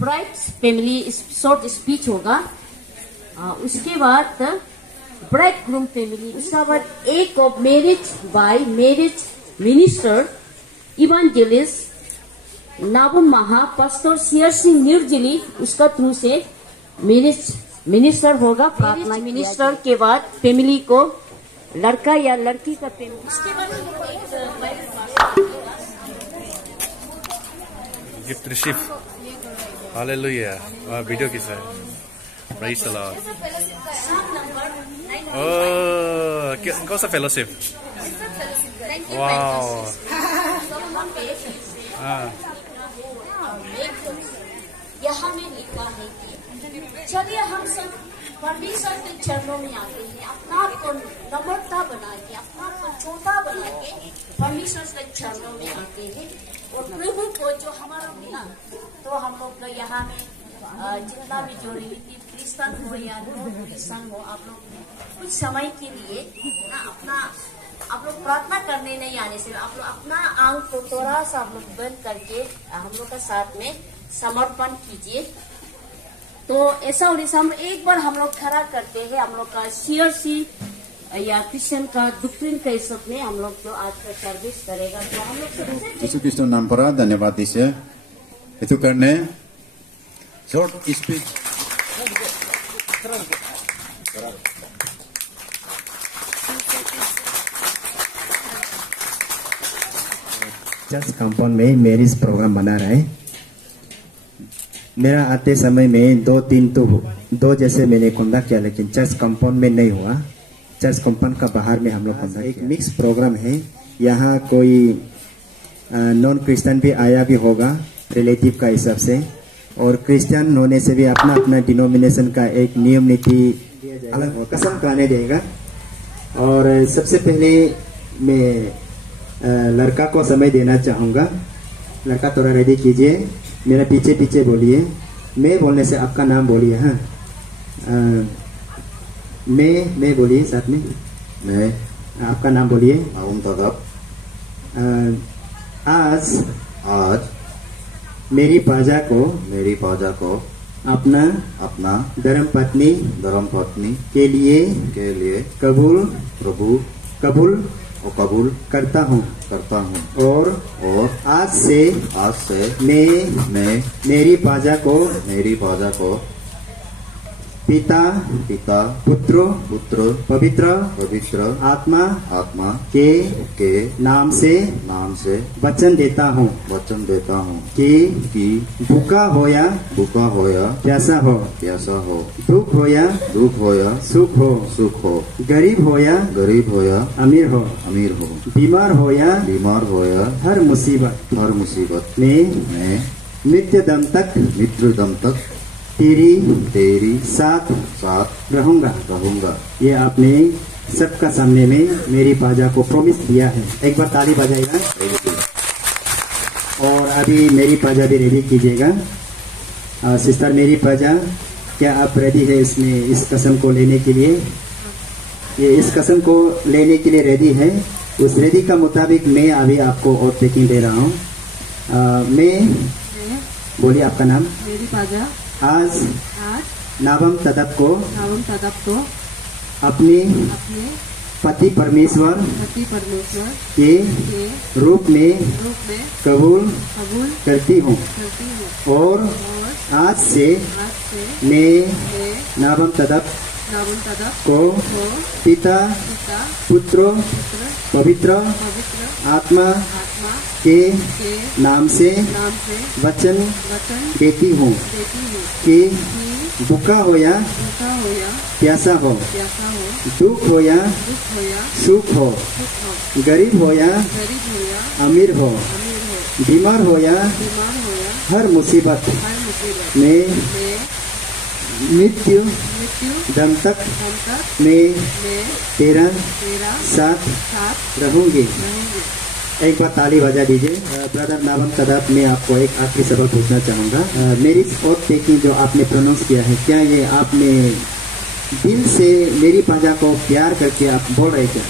Bride family short speech होगा, उसके बाद ब्राइड ग्रूम फैमिली, उसके बाद एक of marriage by marriage minister evangelist नाबुन महा पास्टर शेयर सिंह निर्जली, उसका थ्रू से मैरिज मिनिस्टर होगा। प्रार्थना मिनिस्टर के बाद फैमिली को लड़का या लड़की का फैमिली, उसके बाद गिफ्ट रिसीव। हालेलुया। वीडियो किस है? Praise the Lord. ओह, कौन सा फेलोशिप? वाओ। यहाँ में लिखा है कि चलिए हम सब परमेश्वर के चरणों में आते हैं, अपना आप को नम्रता बना के, अपना आप को छोटा बना के परमेश्वर के चरणों में आते हैं और प्रभु को जो हमारा मिला। तो हम लोग यहाँ में जितना भी जो रिलेटिव क्रिश्चियन हो या नॉन क्रिश्चियन हो, आप लोग कुछ समय के लिए ना अपना आप लोग प्रार्थना करने नहीं आने से आप लोग अपना आंख को थोड़ा सा आप लोग बंद करके हम लोग का साथ में समर्पण कीजिए। तो ऐसा होने से हम एक बार हम लोग खड़ा करते हैं, हम लोग का सीआरसी या क्रिश्चियन का डॉक्ट्रिन के सब में हम लोग जो आज का सर्विस करेगा। तो हम लोग यीशु ख्रिस्टो नाम पर धन्यवाद दीजिए। itu karena short speech church compound में मैरिज प्रोग्राम बना रहे हैं। मेरा आते समय में दो जैसे मैंने कॉन्डक्ट किया, लेकिन चर्च कंपाउंड में नहीं हुआ। चर्च कंपाउंड का बाहर में हम लोग कॉन्डक्ट एक मिक्स प्रोग्राम है। यहाँ कोई नॉन क्रिश्चियन भी आया भी होगा रिलेटिव का हिसाब से, और क्रिश्चियन होने से भी अपना अपना डिनोमिनेशन का एक नियम नीति अलग हो, कसम खाने देगा। और सबसे पहले मैं लड़का को समय देना चाहूँगा। लड़का थोड़ा रेडी कीजिए, मेरा पीछे पीछे बोलिए। मैं बोलने से आपका नाम बोलिए। हाँ, मैं बोलिए साथ में। मैं आपका नाम बोलिए। नाउम तदब। आज मेरी पाजा को अपना धर्म पत्नी के लिए कबूल करता हूँ। और आज से मैं मेरी पाजा को पिता पुत्र पवित्र आत्मा के नाम से वचन देता हूँ कि भूखा हो या प्यासा हो, दुख हो या सुख हो, गरीब हो या अमीर हो, बीमार हो या हर मुसीबत में मृत्यु दम तक तेरी साथ रहूंगा। ये आपने सबका सामने में मेरी पाजा को प्रॉमिस दिया है। एक बार ताली बजाइएगा। और अभी मेरी पाजा भी रेडी कीजिएगा। सिस्टर मेरी पाजा, क्या आप रेडी है इसमें इस कसम को लेने के लिए? ये इस कसम को लेने के लिए रेडी है। उस रेडी का मुताबिक मैं अभी आपको और पैकिंग दे रहा हूँ। मैं बोलिए आपका नाम। मेरी पाजा आज नावम तदब को अपने पति परमेश्वर के रूप में कबूल करती हूँ। और आज से मैं नावम तदब को पिता पुत्र पवित्र आत्मा के नाम से वचन देती हूँ कि भूखा हो या प्यासा हो, दुख हो या सुख हो, गरीब हो या अमीर हो, बीमार हो या हर मुसीबत में, मृत्यु दम तक मैं तेरा साथ रहूंगी। एक बार ताली बजा दीजिए। ब्रदर नावम कदाप, मैं आपको एक आखिरी सवाल पूछना चाहूँगा। मेरी ओथ टेकिंग जो आपने प्रोनाउंस किया है, क्या ये आपने दिल से मेरी भाषा को प्यार करके आप बोल रहे क्या?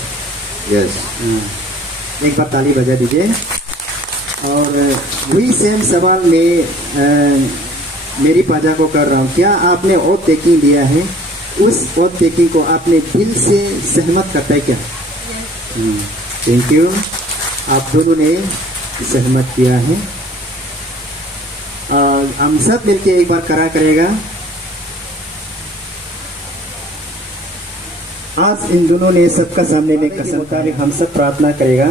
यस। एक बार ताली बजा दीजिए। और वही सेम सवाल में मेरी भाषा को कर रहा हूँ, क्या आपने ओथ टेकिंग दिया है, उस ओथ टेकिंग को आपने दिल से सहमत करता है क्या? Thank you. आप दोनों ने सहमत किया है। हम सब मिलके एक बार करा करेगा। आज इन दोनों ने सबका सामने में कसम मुताबिक हम सब प्रार्थना करेगा।